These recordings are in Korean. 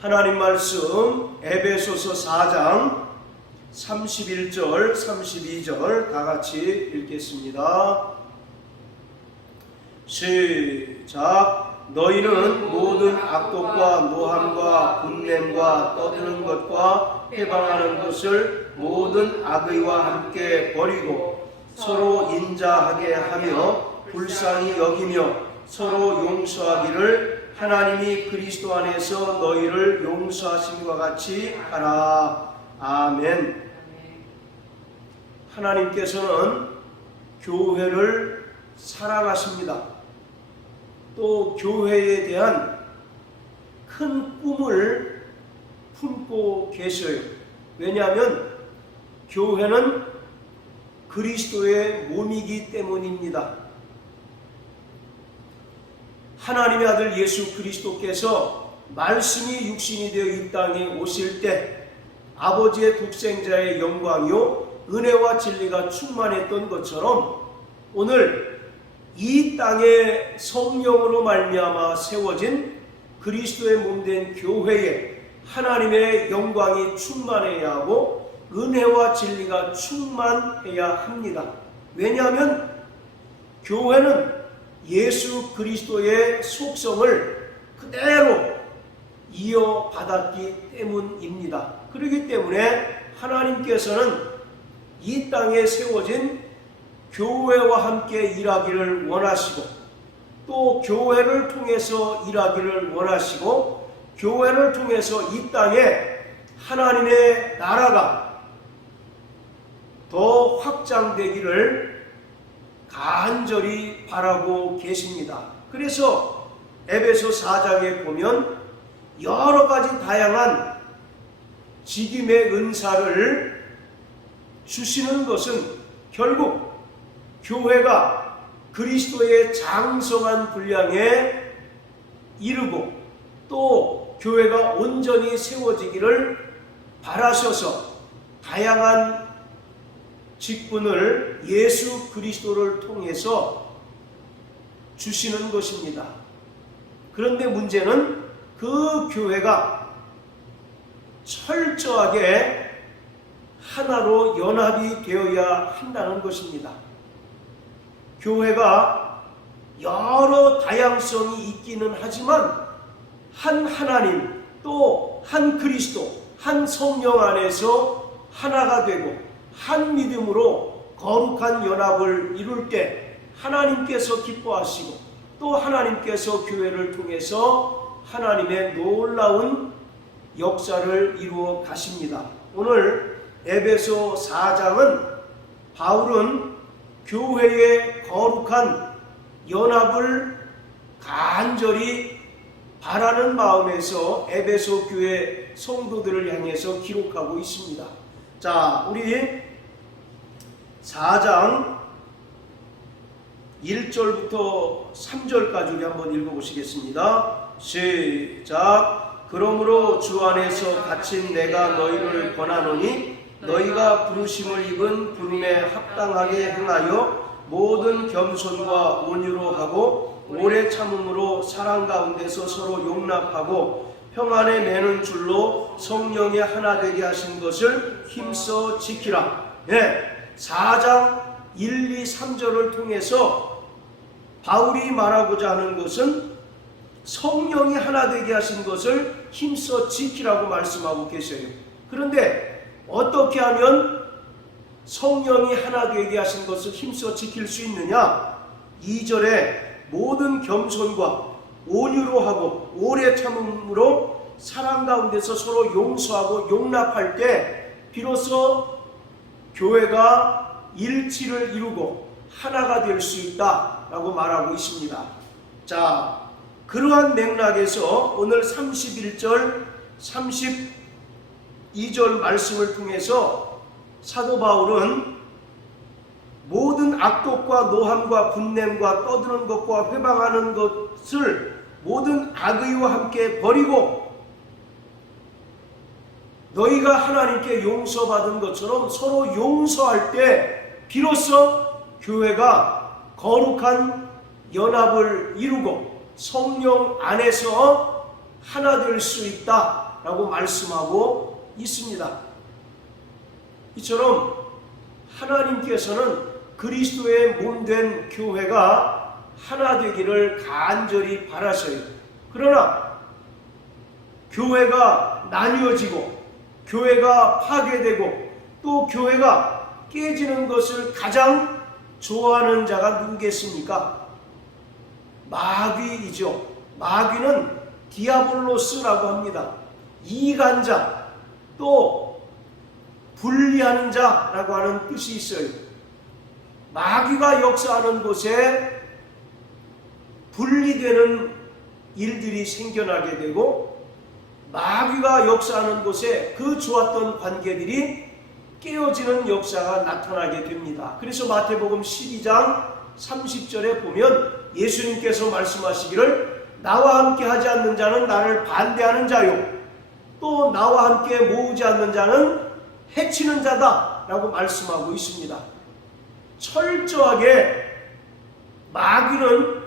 하나님 말씀 에베소서 4장 31절 32절 다 같이 읽겠습니다. 시작. 너희는 모든 악독과 노함과 분냄과 떠드는 것과 회방하는 것을 모든 악의와 함께 버리고 서로 인자하게 하며 불쌍히 여기며 서로 용서하기를 하나님이 그리스도 안에서 너희를 용서하심과 같이 하라. 아멘. 하나님께서는 교회를 사랑하십니다. 또 교회에 대한 큰 꿈을 품고 계셔요. 왜냐하면 교회는 그리스도의 몸이기 때문입니다. 하나님의 아들 예수 그리스도께서 말씀이 육신이 되어 이 땅에 오실 때 아버지의 독생자의 영광이요 은혜와 진리가 충만했던 것처럼 오늘 이 땅에 성령으로 말미암아 세워진 그리스도의 몸된 교회에 하나님의 영광이 충만해야 하고 은혜와 진리가 충만해야 합니다. 왜냐하면 교회는 예수 그리스도의 속성을 그대로 이어받았기 때문입니다. 그렇기 때문에 하나님께서는 이 땅에 세워진 교회와 함께 일하기를 원하시고 또 교회를 통해서 일하기를 원하시고 교회를 통해서 이 땅에 하나님의 나라가 더 확장되기를 간절히 바라고 계십니다. 그래서 에베소 4장에 보면 여러 가지 다양한 직임의 은사를 주시는 것은 결국 교회가 그리스도의 장성한 분량에 이르고 또 교회가 온전히 세워지기를 바라셔서 다양한 직분을 예수 그리스도를 통해서 주시는 것입니다. 그런데 문제는 그 교회가 철저하게 하나로 연합이 되어야 한다는 것입니다. 교회가 여러 다양성이 있기는 하지만 한 하나님 또 한 그리스도 한 성령 안에서 하나가 되고 한 믿음으로 거룩한 연합을 이룰 때 하나님께서 기뻐하시고 또 하나님께서 교회를 통해서 하나님의 놀라운 역사를 이루어 가십니다. 오늘 에베소 4장은 바울은 교회의 거룩한 연합을 간절히 바라는 마음에서 에베소 교회 성도들을 향해서 기록하고 있습니다. 자, 우리 4장 1절부터 3절까지 우리 한번 읽어보시겠습니다. 시작. 그러므로 주 안에서 갇힌 내가 너희를 권하노니 너희가 부르심을 입은 부름에 합당하게 행하여 모든 겸손과 온유로 하고 오래 참음으로 사랑 가운데서 서로 용납하고 평안에 매는 줄로 성령이 하나 되게 하신 것을 힘써 지키라. 4장 1, 2, 3절을 통해서 바울이 말하고자 하는 것은 성령이 하나 되게 하신 것을 힘써 지키라고 말씀하고 계셔요. 그런데 어떻게 하면 성령이 하나 되게 하신 것을 힘써 지킬 수 있느냐? 2절에 모든 겸손과 온유로 하고 오래 참음으로 사랑 가운데서 서로 용서하고 용납할 때 비로소 교회가 일치를 이루고 하나가 될 수 있다라고 말하고 있습니다. 자, 그러한 맥락에서 오늘 31절 32절 말씀을 통해서 사도 바울은 모든 악독과 노함과 분냄과 떠드는 것과 회방하는 것을 모든 악의와 함께 버리고 너희가 하나님께 용서받은 것처럼 서로 용서할 때 비로소 교회가 거룩한 연합을 이루고 성령 안에서 하나 될 수 있다 라고 말씀하고 있습니다. 이처럼 하나님께서는 그리스도의 몸된 교회가 하나 되기를 간절히 바라셔요. 그러나 교회가 나뉘어지고 교회가 파괴되고 또 교회가 깨지는 것을 가장 좋아하는 자가 누구겠습니까? 마귀이죠. 마귀는 디아볼로스라고 합니다. 이간자, 또 분리하는 자라고 하는 뜻이 있어요. 마귀가 역사하는 곳에 분리되는 일들이 생겨나게 되고, 마귀가 역사하는 곳에 그 좋았던 관계들이 깨어지는 역사가 나타나게 됩니다. 그래서 마태복음 12장 30절에 보면 예수님께서 말씀하시기를 나와 함께 하지 않는 자는 나를 반대하는 자요, 또 나와 함께 모으지 않는 자는 해치는 자다 라고 말씀하고 있습니다. 철저하게 마귀는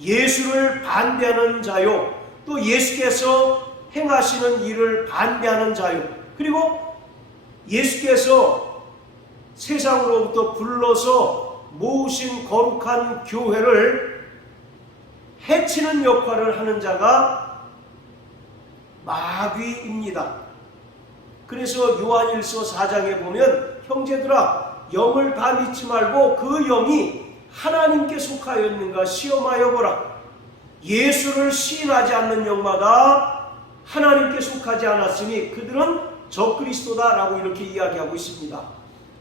예수를 반대하는 자요, 또 예수께서 행하시는 일을 반대하는 자요, 그리고 예수께서 세상으로부터 불러서 모으신 거룩한 교회를 해치는 역할을 하는 자가 마귀입니다. 그래서 요한일서 4장에 보면 형제들아 영을 다 믿지 말고 그 영이 하나님께 속하였는가 시험하여 보라. 예수를 시인하지 않는 영마다 하나님께 속하지 않았으니 그들은 적그리스도다 라고 이렇게 이야기하고 있습니다.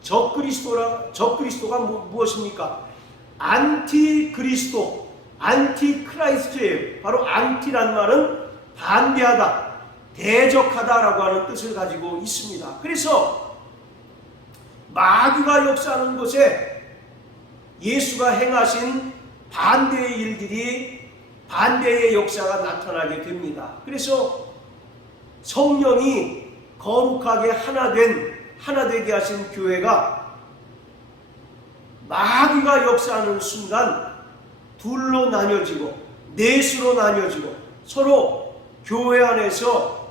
적그리스도가 무엇입니까? 안티그리스도, 안티크라이스트예요. 바로 안티란 말은 반대하다, 대적하다라고 하는 뜻을 가지고 있습니다. 그래서 마귀가 역사하는 곳에 예수가 행하신 반대의 일들이, 반대의 역사가 나타나게 됩니다. 그래서 성령이 거룩하게 하나 되게 하신 교회가 마귀가 역사하는 순간 둘로 나뉘어지고 넷으로 나뉘어지고 서로 교회 안에서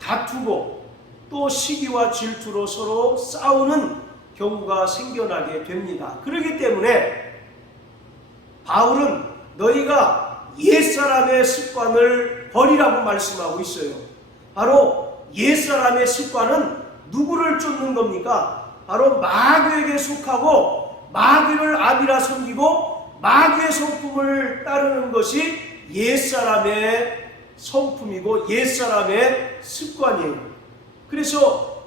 다투고 또 시기와 질투로 서로 싸우는 경우가 생겨나게 됩니다. 그렇기 때문에 바울은 너희가 옛사람의 습관을 버리라고 말씀하고 있어요. 바로 옛사람의 습관은 누구를 쫓는 겁니까? 바로 마귀에게 속하고 마귀를 아비라 섬기고 마귀의 성품을 따르는 것이 옛사람의 성품이고 옛사람의 습관이에요. 그래서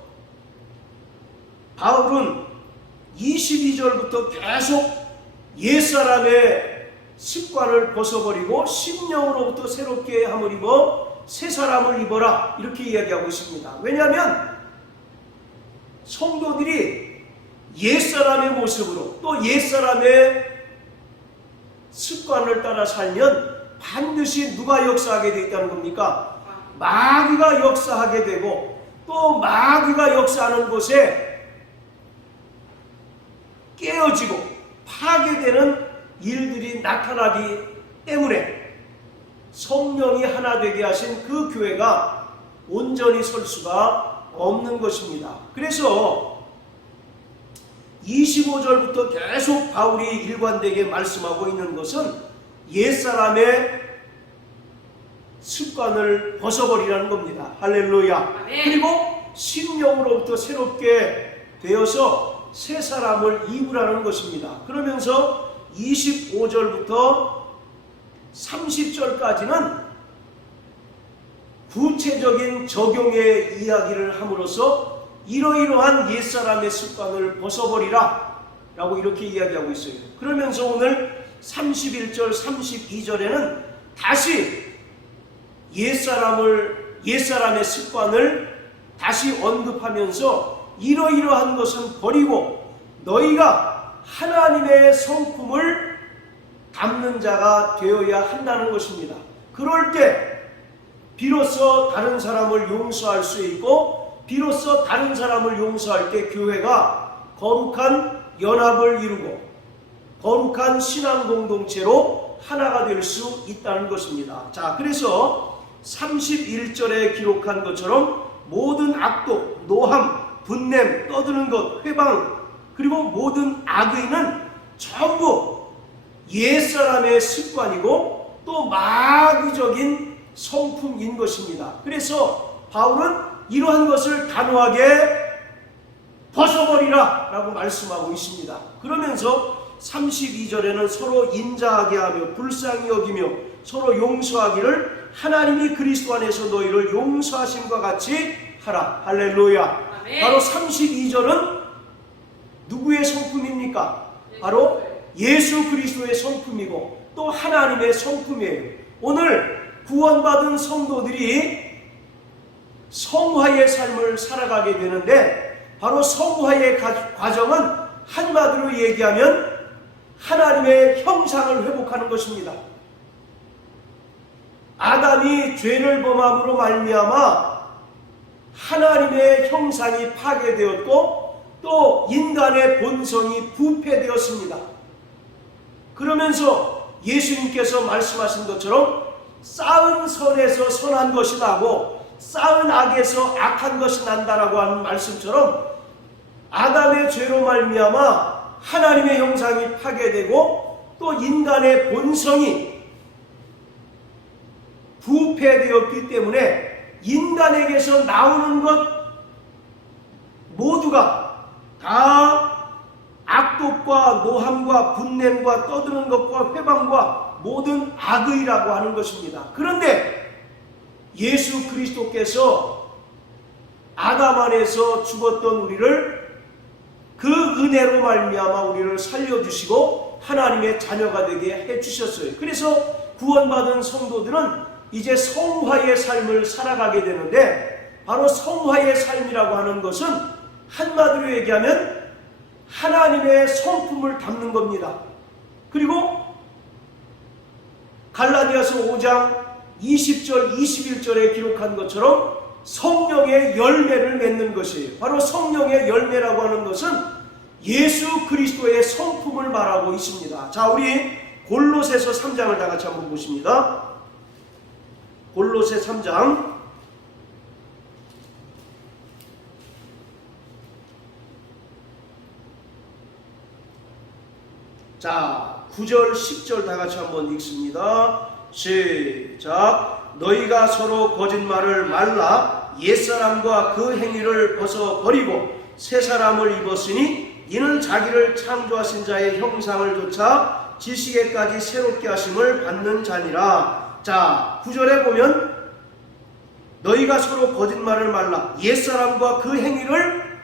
바울은 22절부터 계속 옛사람의 습관을 벗어버리고 심령으로부터 새롭게 함을 입어 새 사람을 입어라 이렇게 이야기하고 있습니다. 왜냐하면 성도들이 옛사람의 모습으로 또 옛사람의 습관을 따라 살면 반드시 누가 역사하게 되어 있다는 겁니까? 마귀가 역사하게 되고 또 마귀가 역사하는 곳에 깨어지고 파괴되는 일들이 나타나기 때문에 성령이 하나 되게 하신 그 교회가 온전히 설 수가 없는 것입니다. 그래서 25절부터 계속 바울이 일관되게 말씀하고 있는 것은 옛사람의 습관을 벗어버리라는 겁니다. 할렐루야. 그리고 심령으로부터 새롭게 되어서 새 사람을 입으라는 것입니다. 그러면서 25절부터 30절까지는 구체적인 적용의 이야기를 함으로써 이러이러한 옛사람의 습관을 벗어버리라 라고 이렇게 이야기하고 있어요. 그러면서 오늘 31절 32절에는 다시 옛사람의 습관을 다시 언급하면서 이러이러한 것은 버리고 너희가 하나님의 성품을 담는 자가 되어야 한다는 것입니다. 그럴 때 비로소 다른 사람을 용서할 수 있고 비로소 다른 사람을 용서할 때 교회가 거룩한 연합을 이루고 거룩한 신앙 공동체로 하나가 될 수 있다는 것입니다. 자, 그래서 31절에 기록한 것처럼 모든 악독, 노함, 분냄, 떠드는 것, 회방, 그리고 모든 악의는 전부 옛사람의 습관이고 또 마귀적인 성품인 것입니다. 그래서 바울은 이러한 것을 단호하게 벗어버리라 라고 말씀하고 있습니다. 그러면서 32절에는 서로 인자하게 하며 불쌍히 여기며 서로 용서하기를 하나님이 그리스도 안에서 너희를 용서하심과 같이 하라. 할렐루야. 아멘. 바로 32절은 누구의 성품입니까? 바로 예수 그리스도의 성품이고 또 하나님의 성품이에요. 오늘 구원받은 성도들이 성화의 삶을 살아가게 되는데 바로 성화의 과정은 한마디로 얘기하면 하나님의 형상을 회복하는 것입니다. 아담이 죄를 범함으로 말미암아 하나님의 형상이 파괴되었고 또 인간의 본성이 부패되었습니다. 그러면서 예수님께서 말씀하신 것처럼 쌓은 선에서 선한 것이 나고 쌓은 악에서 악한 것이 난다라고 하는 말씀처럼 아담의 죄로 말미암아 하나님의 형상이 파괴되고 또 인간의 본성이 부패되었기 때문에 인간에게서 나오는 것 모두가 다 악독과 노함과 분냄과 떠드는 것과 회방과 모든 악의라고 하는 것입니다. 그런데 예수 그리스도께서 아담 안에서 죽었던 우리를 그 은혜로 말미암아 우리를 살려주시고 하나님의 자녀가 되게 해주셨어요. 그래서 구원받은 성도들은 이제 성화의 삶을 살아가게 되는데 바로 성화의 삶이라고 하는 것은 한마디로 얘기하면 하나님의 성품을 담는 겁니다. 그리고 갈라디아서 5장 20절 21절에 기록한 것처럼 성령의 열매를 맺는 것이에요. 바로 성령의 열매라고 하는 것은 예수 그리스도의 성품을 말하고 있습니다. 자, 우리 골로새서 3장을 다 같이 한번 보십니다. 골로새 3장 자, 9절 10절 다 같이 한번 읽습니다. 시작. 너희가 서로 거짓말을 말라 옛사람과 그 행위를 벗어버리고 새사람을 입었으니 이는 자기를 창조하신 자의 형상을 좇아 지식에까지 새롭게 하심을 받는 자니라. 자, 9절에 보면 너희가 서로 거짓말을 말라 옛사람과 그 행위를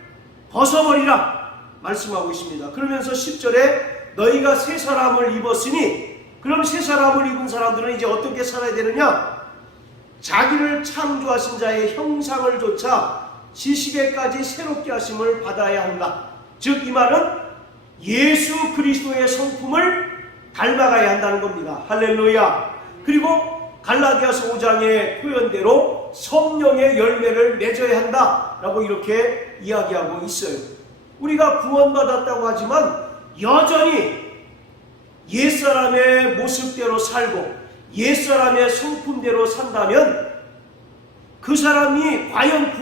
벗어버리라 말씀하고 있습니다. 그러면서 10절에 너희가 새 사람을 입었으니 그럼 새 사람을 입은 사람들은 이제 어떻게 살아야 되느냐? 자기를 창조하신 자의 형상을 좇아 지식에까지 새롭게 하심을 받아야 한다. 즉 이 말은 예수 그리스도의 성품을 닮아가야 한다는 겁니다. 할렐루야. 그리고 갈라디아서 5장의 표현대로 성령의 열매를 맺어야 한다라고 이렇게 이야기하고 있어요. 우리가 구원받았다고 하지만 여전히 옛사람의 모습대로 살고 옛사람의 성품대로 산다면 그 사람이 과연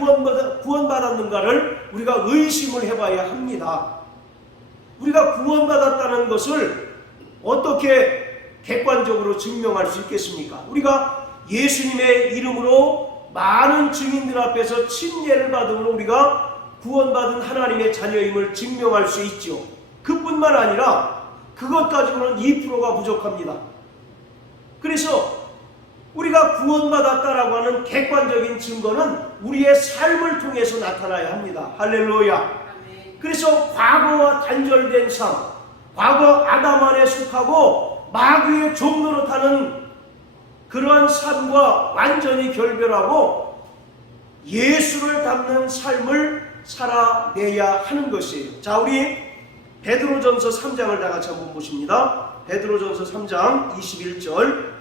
구원받았는가를 우리가 의심을 해봐야 합니다. 우리가 구원받았다는 것을 어떻게 객관적으로 증명할 수 있겠습니까? 우리가 예수님의 이름으로 많은 증인들 앞에서 침례를 받음으로 우리가 구원받은 하나님의 자녀임을 증명할 수 있죠. 그뿐만 아니라 그것 가지고는 2%가 부족합니다. 그래서 우리가 구원받았다라고 하는 객관적인 증거는 우리의 삶을 통해서 나타나야 합니다. 할렐루야. 그래서 과거와 단절된 삶, 과거 아담 안에 속하고 마귀의 종노릇하는 그러한 삶과 완전히 결별하고 예수를 닮는 삶을 살아내야 하는 것이에요. 자, 우리 베드로전서 3장을 다 같이 한번 보십니다. 베드로전서 3장 21절.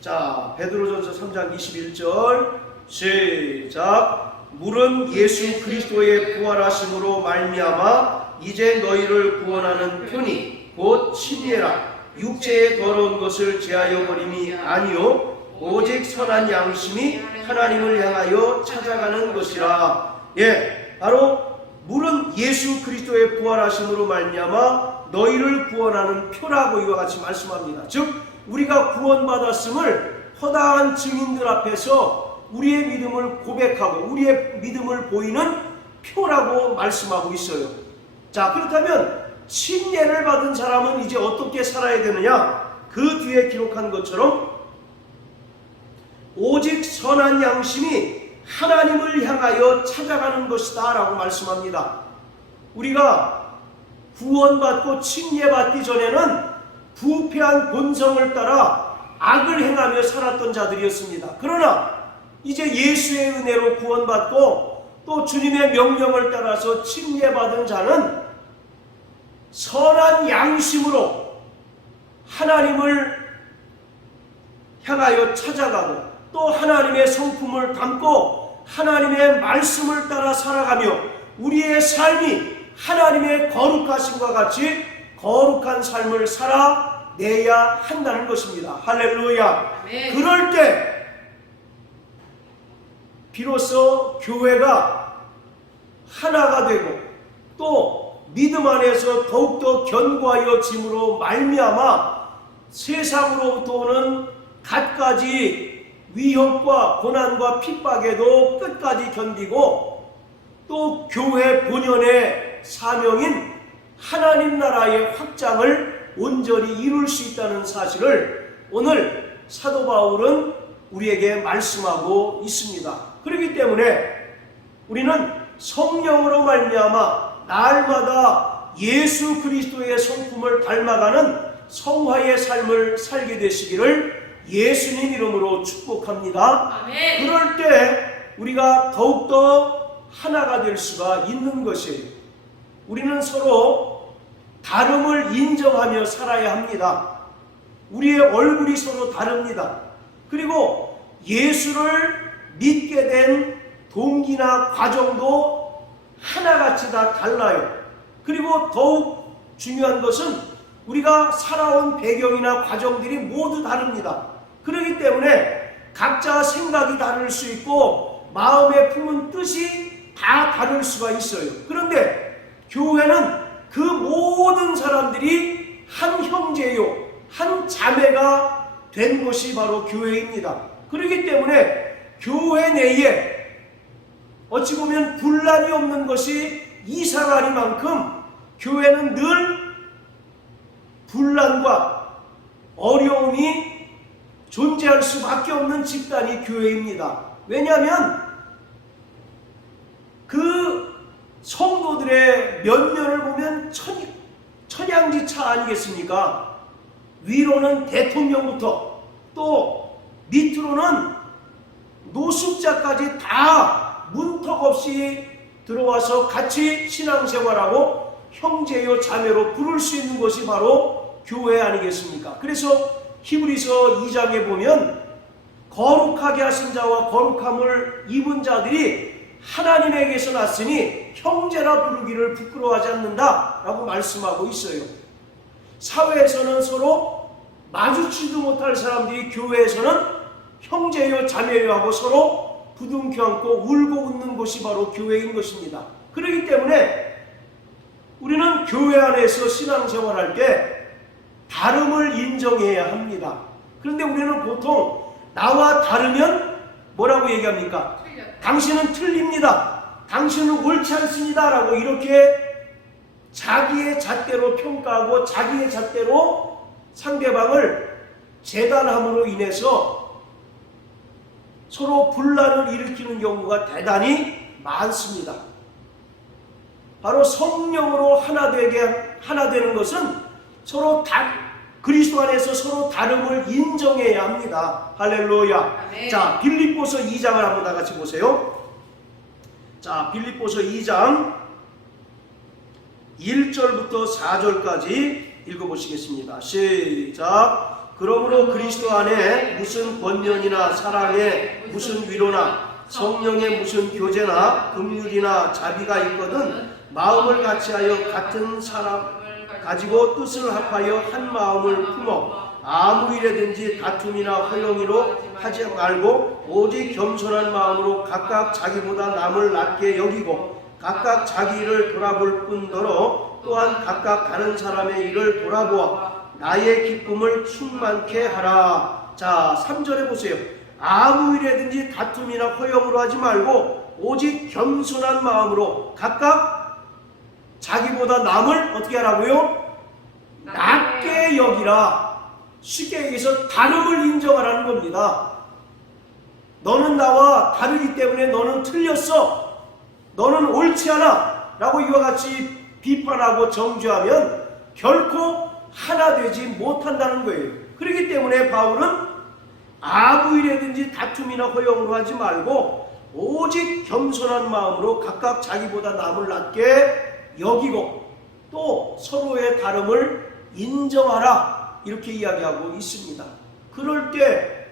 자, 베드로전서 3장 21절 시작. 물은 예수 그리스도의 부활하심으로 말미암아 이제 너희를 구원하는 편이 곧 침례라. 육체의 더러운 것을 제하여 버림이 아니요 오직 선한 양심이 하나님을 향하여 찾아가는 것이라. 예, 바로 물은 예수 그리스도의 부활하심으로 말미암아 너희를 구원하는 표라고 이와 같이 말씀합니다. 즉 우리가 구원받았음을 허다한 증인들 앞에서 우리의 믿음을 고백하고 우리의 믿음을 보이는 표라고 말씀하고 있어요. 자, 그렇다면 침례를 받은 사람은 이제 어떻게 살아야 되느냐? 그 뒤에 기록한 것처럼 오직 선한 양심이 하나님을 향하여 찾아가는 것이다 라고 말씀합니다. 우리가 구원받고 침례받기 전에는 부패한 본성을 따라 악을 행하며 살았던 자들이었습니다. 그러나 이제 예수의 은혜로 구원받고 또 주님의 명령을 따라서 침례받은 자는 선한 양심으로 하나님을 향하여 찾아가고 또 하나님의 성품을 담고 하나님의 말씀을 따라 살아가며 우리의 삶이 하나님의 거룩하심과 같이 거룩한 삶을 살아내야 한다는 것입니다. 할렐루야. 아멘. 그럴 때 비로소 교회가 하나가 되고 또 믿음 안에서 더욱더 견고하여짐으로 말미암아 세상으로부터 오는 갖가지 위협과 고난과 핍박에도 끝까지 견디고 또 교회 본연의 사명인 하나님 나라의 확장을 온전히 이룰 수 있다는 사실을 오늘 사도 바울은 우리에게 말씀하고 있습니다. 그렇기 때문에 우리는 성령으로 말미암아 날마다 예수 그리스도의 성품을 닮아가는 성화의 삶을 살게 되시기를 예수님 이름으로 축복합니다. 아멘. 그럴 때 우리가 더욱더 하나가 될 수가 있는 것이에요. 우리는 서로 다름을 인정하며 살아야 합니다. 우리의 얼굴이 서로 다릅니다. 그리고 예수를 믿게 된 동기나 과정도 하나같이 다 달라요. 그리고 더욱 중요한 것은 우리가 살아온 배경이나 과정들이 모두 다릅니다. 그렇기 때문에 각자 생각이 다를 수 있고 마음에 품은 뜻이 다 다를 수가 있어요. 그런데 교회는 그 모든 사람들이 한 형제요, 한 자매가 된 것이 바로 교회입니다. 그렇기 때문에 교회 내에 어찌 보면 분란이 없는 것이 이상하리만큼 교회는 늘 분란과 어려움이 존재할 수밖에 없는 집단이 교회입니다. 왜냐하면 그 성도들의 면면을 보면 천양지차 아니겠습니까? 위로는 대통령부터 또 밑으로는 노숙자까지 다 문턱 없이 들어와서 같이 신앙생활하고 형제요 자매로 부를 수 있는 것이 바로 교회 아니겠습니까? 그래서 히브리서 2장에 보면 거룩하게 하신 자와 거룩함을 입은 자들이 하나님에게서 났으니 형제라 부르기를 부끄러워하지 않는다 라고 말씀하고 있어요. 사회에서는 서로 마주치도 못할 사람들이 교회에서는 형제요 자매요 하고 서로 부둥켜 안고 울고 웃는 곳이 바로 교회인 것입니다. 그렇기 때문에 우리는 교회 안에서 신앙생활할 때 다름을 인정해야 합니다. 그런데 우리는 보통 나와 다르면 뭐라고 얘기합니까? 당신은 틀립니다. 당신은 옳지 않습니다. 라고 이렇게 자기의 잣대로 평가하고 자기의 잣대로 상대방을 재단함으로 인해서 서로 분란을 일으키는 경우가 대단히 많습니다. 바로 성령으로 하나 되는 것은 서로 그리스도 안에서 서로 다름을 인정해야 합니다. 할렐루야. 아멘. 자, 빌립보서 2장을 한번 다 같이 보세요. 자, 빌립보서 2장 1절부터 4절까지 읽어보시겠습니다. 시작. 그러므로 그리스도 안에 무슨 권면이나 사랑에 무슨 위로나 성령의 무슨 교제나 긍휼이나 자비가 있거든 마음을 같이하여 같은 가지고 뜻을 합하여 한 마음을 품어 아무 일에든지 다툼이나 허영이로 하지 말고 오직 겸손한 마음으로 각각 자기보다 남을 낮게 여기고 각각 자기 일을 돌아볼 뿐더러 또한 각각 다른 사람의 일을 돌아보아 나의 기쁨을 충만케 하라. 자, 3절에 보세요. 아무 일에든지 다툼이나 허영으로 하지 말고 오직 겸손한 마음으로 각각 자기보다 남을 어떻게 하라고요? 낮게 여기라. 쉽게 얘기해서 다름을 인정하라는 겁니다. 너는 나와 다르기 때문에 너는 틀렸어, 너는 옳지 않아 라고 이와 같이 비판하고 정죄하면 결코 하나 되지 못한다는 거예요. 그렇기 때문에 바울은 아무 일에든지 다툼이나 허영으로 하지 말고 오직 겸손한 마음으로 각각 자기보다 남을 낮게 여기고 또 서로의 다름을 인정하라 이렇게 이야기하고 있습니다. 그럴 때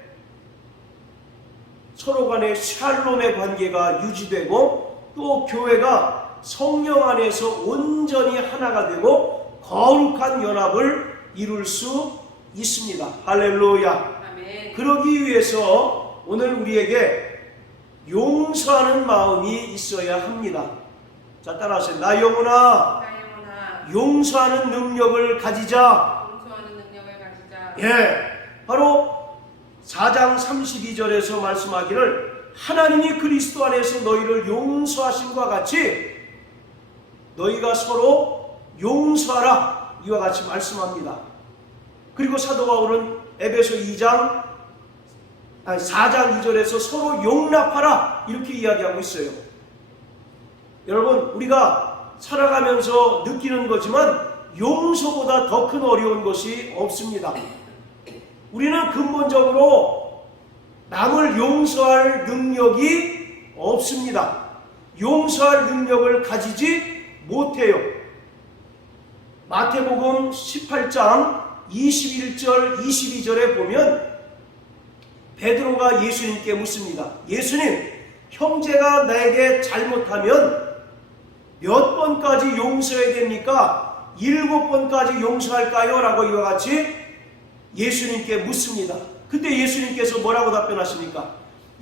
서로 간의 샬롬의 관계가 유지되고 또 교회가 성령 안에서 온전히 하나가 되고 거룩한 연합을 이룰 수 있습니다. 할렐루야. 아멘. 그러기 위해서 오늘 우리에게 용서하는 마음이 있어야 합니다. 자, 따라하세요. 나 영혼아, 용서하는 능력을 가지자. 예, 바로 4장 32절에서 말씀하기를 하나님이 그리스도 안에서 너희를 용서하심과 같이 너희가 서로 용서하라 이와 같이 말씀합니다. 그리고 사도 바울은 에베소 4장 2절에서 서로 용납하라 이렇게 이야기하고 있어요. 여러분, 우리가 살아가면서 느끼는 거지만 용서보다 더 큰 어려운 것이 없습니다. 우리는 근본적으로 남을 용서할 능력이 없습니다. 용서할 능력을 가지지 못해요. 마태복음 18장 21절 22절에 보면 베드로가 예수님께 묻습니다. 예수님, 형제가 내게 잘못하면 몇 번까지 용서해야 됩니까? 7번까지 용서할까요? 라고 이와 같이 예수님께 묻습니다. 그때 예수님께서 뭐라고 답변하십니까?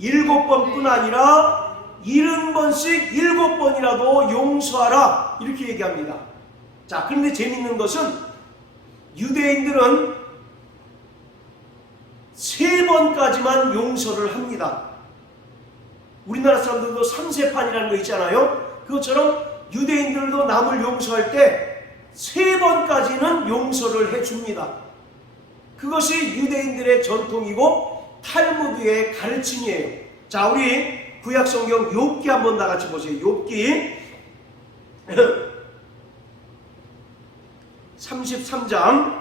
7번뿐 아니라 70번씩 7번이라도 용서하라 이렇게 얘기합니다. 자, 그런데 재밌는 것은 유대인들은 3번까지만 용서를 합니다. 우리나라 사람들도 3세판이라는 거 있잖아요. 그것처럼 유대인들도 남을 용서할 때 3번까지는 용서를 해줍니다. 그것이 유대인들의 전통이고 탈무드의 가르침이에요. 자, 우리 구약성경 욥기 한번 다 같이 보세요. 욥기 33장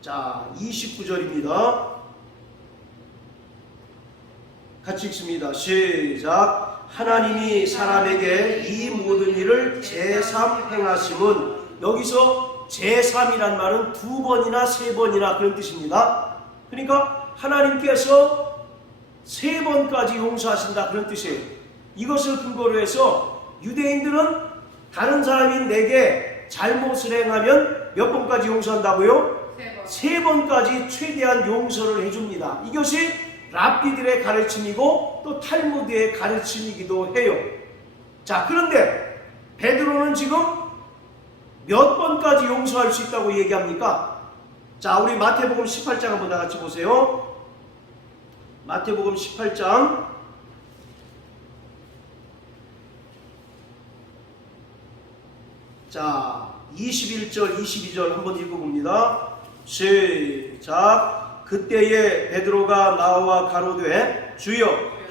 자, 29절입니다. 같이 읽습니다. 시작. 하나님이 사람에게 이 모든 일을 제3 행하심은, 여기서 제3이란 말은 2번이나 3번이나 그런 뜻입니다. 그러니까 하나님께서 3번까지 용서하신다 그런 뜻이에요. 이것을 근거로 해서 유대인들은 다른 사람이 내게 잘못을 행하면 몇 번까지 용서한다고요? 3번까지 최대한 용서를 해줍니다. 이것이 랍비들의 가르침이고 또 탈무드의 가르침이기도 해요. 자, 그런데 베드로는 지금 몇 번까지 용서할 수 있다고 얘기합니까? 자, 우리 마태복음 18장 한번 다 같이 보세요. 마태복음 18장 자, 21절 22절 한번 읽어봅니다. 시작. 그때에 베드로가 나와 가로되 주여,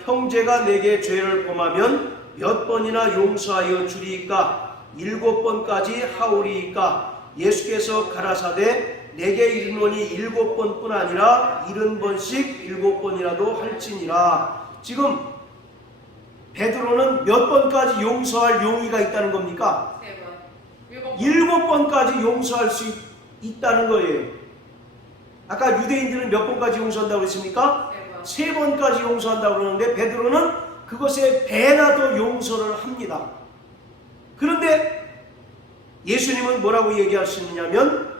형제가 내게 죄를 범하면 몇 번이나 용서하여 주리이까? 7번까지 하오리이까? 예수께서 가라사대 내게 이르노니 7번뿐 아니라 70번씩 7번이라도 할지니라. 지금 베드로는 몇 번까지 용서할 용의가 있다는 겁니까? 7번까지 용서할 수 있다는 거예요. 아까 유대인들은 몇 번까지 용서한다고 그랬습니까? 3번까지 용서한다고 그러는데 베드로는 그것에 배나 더 용서를 합니다. 그런데 예수님은 뭐라고 얘기하시느냐면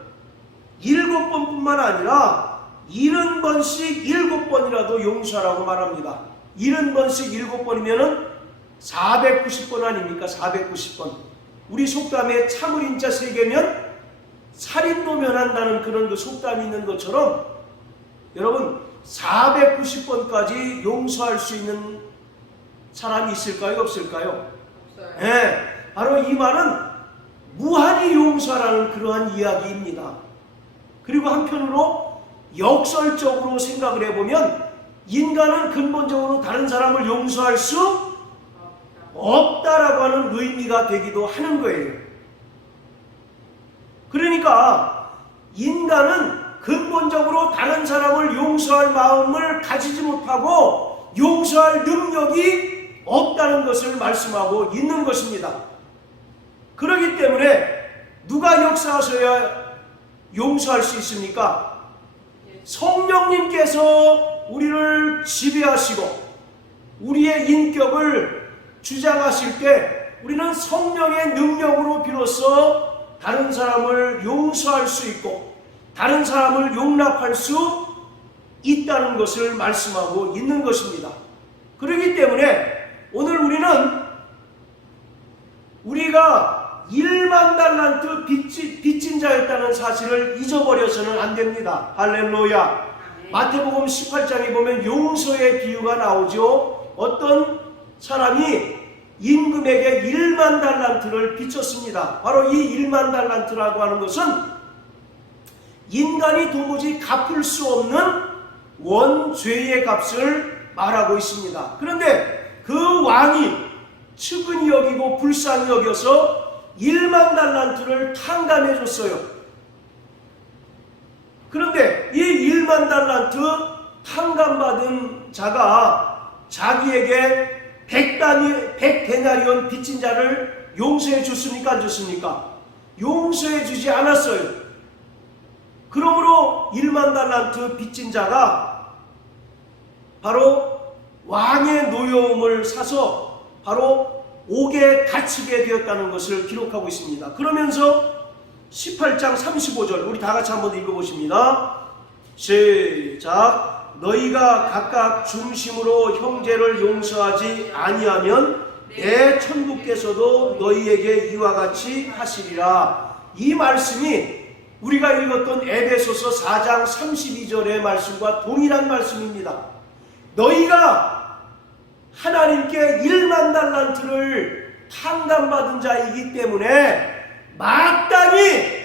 7번뿐만 아니라 70번씩 7번이라도 용서하라고 말합니다. 70번씩 7번이면은 490번 아닙니까? 490번. 우리 속담에 참을인자 3개면 살인도 면한다는 그런 그 속담이 있는 것처럼 여러분 490번까지 용서할 수 있는 사람이 있을까요? 없을까요? 없어요. 네, 바로 이 말은 무한히 용서라는 그러한 이야기입니다. 그리고 한편으로 역설적으로 생각을 해보면 인간은 근본적으로 다른 사람을 용서할 수 없다라고 하는 의미가 되기도 하는 거예요. 그러니까 인간은 근본적으로 다른 사람을 용서할 마음을 가지지 못하고 용서할 능력이 없다는 것을 말씀하고 있는 것입니다. 그렇기 때문에 누가 역사하셔야 용서할 수 있습니까? 성령님께서 우리를 지배하시고 우리의 인격을 주장하실 때 우리는 성령의 능력으로 비로소 다른 사람을 용서할 수 있고 다른 사람을 용납할 수 있다는 것을 말씀하고 있는 것입니다. 그렇기 때문에 오늘 우리는 우리가 1만 달란트 빚진 자였다는 사실을 잊어버려서는 안 됩니다. 할렐루야. 마태복음 18장에 보면 용서의 비유가 나오죠. 어떤 사람이 임금에게 1만 달란트를 빚졌습니다. 바로 이 1만 달란트라고 하는 것은 인간이 도무지 갚을 수 없는 원죄의 값을 말하고 있습니다. 그런데 그 왕이 측은히 여기고 불쌍히 여겨서 1만 달란트를 탕감해 줬어요. 그런데 이 1만 달란트 탕감받은 자가 자기에게 100데나리온 빚진 자를 용서해 줬습니까? 안 줬습니까? 용서해 주지 않았어요. 그러므로 1만 달란트 빚진 자가 바로 왕의 노여움을 사서 바로 옥에 갇히게 되었다는 것을 기록하고 있습니다. 그러면서 18장 35절 우리 다 같이 한번 읽어보십니다. 시작. 너희가 각각 중심으로 형제를 용서하지 아니하면 내 천국께서도 너희에게 이와 같이 하시리라. 이 말씀이 우리가 읽었던 에베소서 4장 32절의 말씀과 동일한 말씀입니다. 너희가 하나님께 1만 달란트를 탕감받은 자이기 때문에 마땅히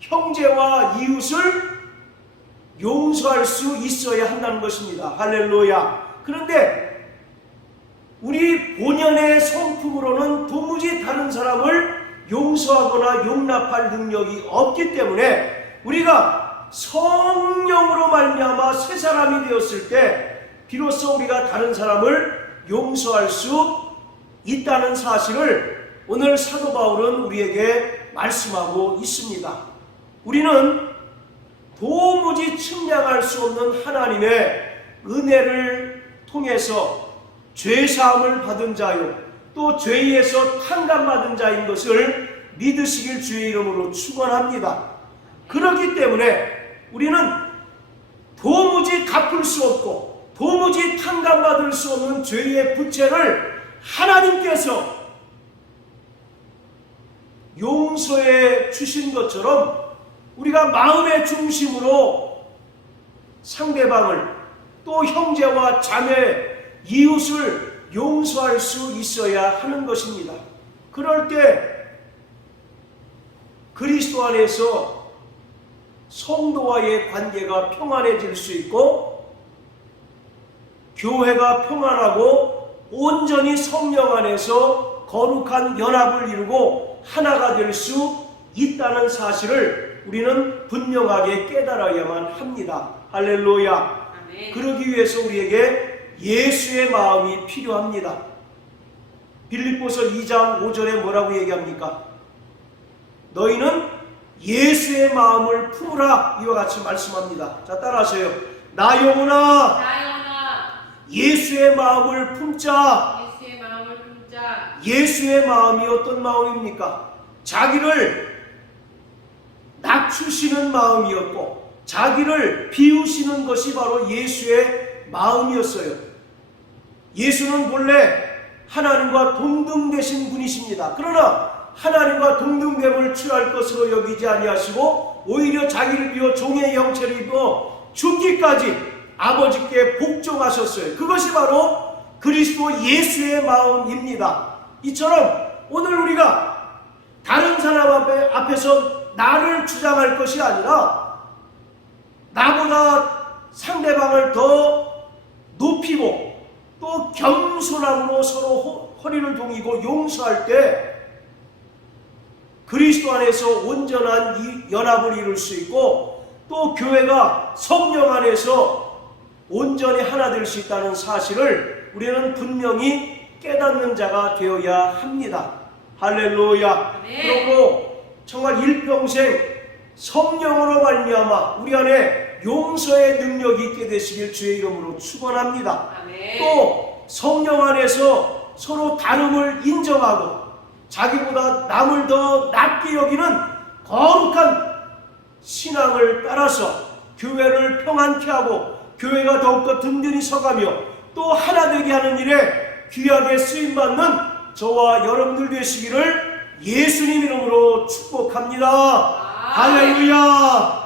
형제와 이웃을 용서할 수 있어야 한다는 것입니다. 할렐루야. 그런데 우리 본연의 성품으로는 도무지 다른 사람을 용서하거나 용납할 능력이 없기 때문에 우리가 성령으로 말미암아 새 사람이 되었을 때 비로소 우리가 다른 사람을 용서할 수 있다는 사실을 오늘 사도 바울은 우리에게 말씀하고 있습니다. 우리는 도무지 측량할 수 없는 하나님의 은혜를 통해서 죄사함을 받은 자요 또 죄에서 탕감받은 자인 것을 믿으시길 주의 이름으로 축원합니다. 그렇기 때문에 우리는 도무지 갚을 수 없고 도무지 탕감받을 수 없는 죄의 부채를 하나님께서 용서해 주신 것처럼 우리가 마음의 중심으로 상대방을 또 형제와 자매, 이웃을 용서할 수 있어야 하는 것입니다. 그럴 때 그리스도 안에서 성도와의 관계가 평안해질 수 있고 교회가 평안하고 온전히 성령 안에서 거룩한 연합을 이루고 하나가 될 수 있다는 사실을 우리는 분명하게 깨달아야만 합니다. 할렐루야. 아멘. 그러기 위해서 우리에게 예수의 마음이 필요합니다. 빌립보서 2장 5절에 뭐라고 얘기합니까? 너희는 예수의 마음을 품으라. 이와 같이 말씀합니다. 자, 따라하세요. 나 영혼아, 예수의 마음을 품자. 예수의 마음이 어떤 마음입니까? 자기를 낮추시는 마음이었고 자기를 비우시는 것이 바로 예수의 마음이었어요. 예수는 본래 하나님과 동등되신 분이십니다. 그러나 하나님과 동등됨을 취할 것으로 여기지 아니하시고 오히려 자기를 비워 종의 형체를 입어 죽기까지 아버지께 복종하셨어요. 그것이 바로 그리스도 예수의 마음입니다. 이처럼 오늘 우리가 다른 사람 앞에서 나를 주장할 것이 아니라 나보다 상대방을 더 높이고 또 겸손함으로 서로 허리를 동이고 용서할 때 그리스도 안에서 온전한 이 연합을 이룰 수 있고 또 교회가 성령 안에서 온전히 하나 될 수 있다는 사실을 우리는 분명히 깨닫는 자가 되어야 합니다. 할렐루야. 네. 그리고 정말 일평생 성령으로 말미암아 우리 안에 용서의 능력이 있게 되시길 주의 이름으로 축원합니다. 또 성령 안에서 서로 다름을 인정하고 자기보다 남을 더 낮게 여기는 거룩한 신앙을 따라서 교회를 평안케 하고 교회가 더욱더 든든히 서가며 또 하나 되게 하는 일에 귀하게 쓰임받는 저와 여러분들 되시기를 예수님 이름으로 축복합니다. 할렐루야.